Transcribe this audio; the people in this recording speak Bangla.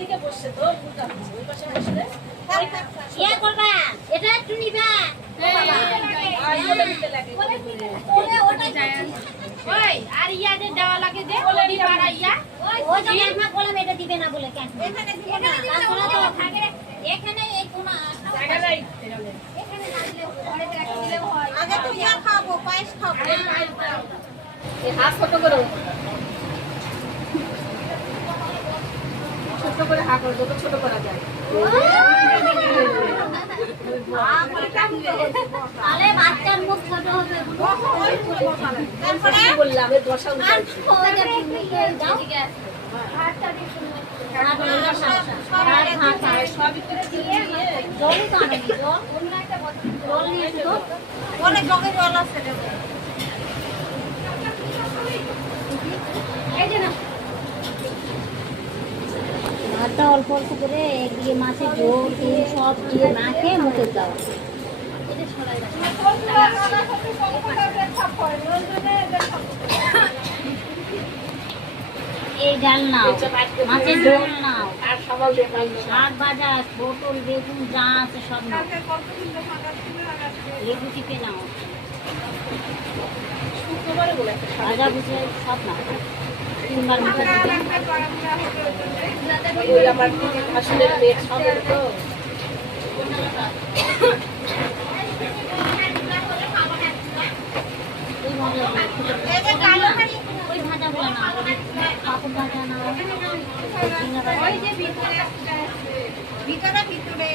দিকে বসছে তো ওই পাশে বসলে ইয়া করবা এটা একটু নিবা ওই আর ইয়াতে দেওয়া লাগে যে ওই পাড়া ইয়া ওই যে মা বললাম এটা দিবে না বলে কেন এখানে দিবে না তাছাড়া তো থাকে এখানে এই কোনা জায়গা নাই এখানে না দিলে ঘরে রাখতে দিলেও হয় আগে তো ইয়া খাবো পায়েস খাবো এই হাত ছোট করো ছোট করে হাত করো যত ছোট করা যায় আরে বাচ্চার মুখ ছোট হবে তারপরে বললাম এই দশা উঠাই দাও ঠিক আছে হাতটা দিয়ে সবই করে দিয়ে জল তো আনো জল অন্য একটা জল নিয়ে এসো অনেক জগে জল আছে দেবো এই যে না ভাতটা অল্প অল্প করে একদিকে মাছের ঝোল টিল সব দিয়ে মাখে মুখে দাও এই ডাল নাও মাছের ঝোল নাও শাক ভাজা পটল বেগুন যা আছে সব নাও লেবু টিপে নাও ভাজা ভুজে সব নাও তিনবার মুখে দিবে আসলে পেট সবে তো ওই ভাজা বলে না পাপড় ভাজা না ভিতরে ভিতরে